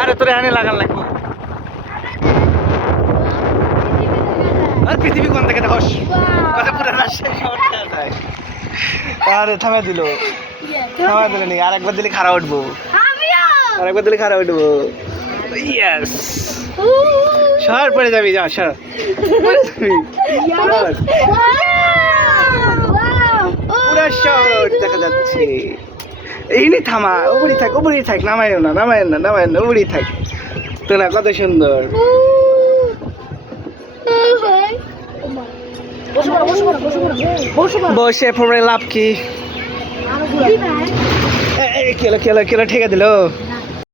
আরে তোরে হানি লাগান লাগবো। আর পৃথিবী কোন থেকে দেখো কথা আরে থামে দিল। থামে দিল নি। আরেকবার দিলে খারাপ উঠবো। আরেকবার দিলে খারাপ উঠবো। ইয়েস সর পড়ে যাবি যা সর। পড়ে যাবি। পুরো শহর দেখা যাচ্ছে। এই নি থামা, উপরি থাক উপরি থাক নামায় না নামায় না নামায় না উপরি থাক। তো না, কত সুন্দর। বসে পড়ে লাভ কি? কেলো কেলো কেলো ঠেকে দিল।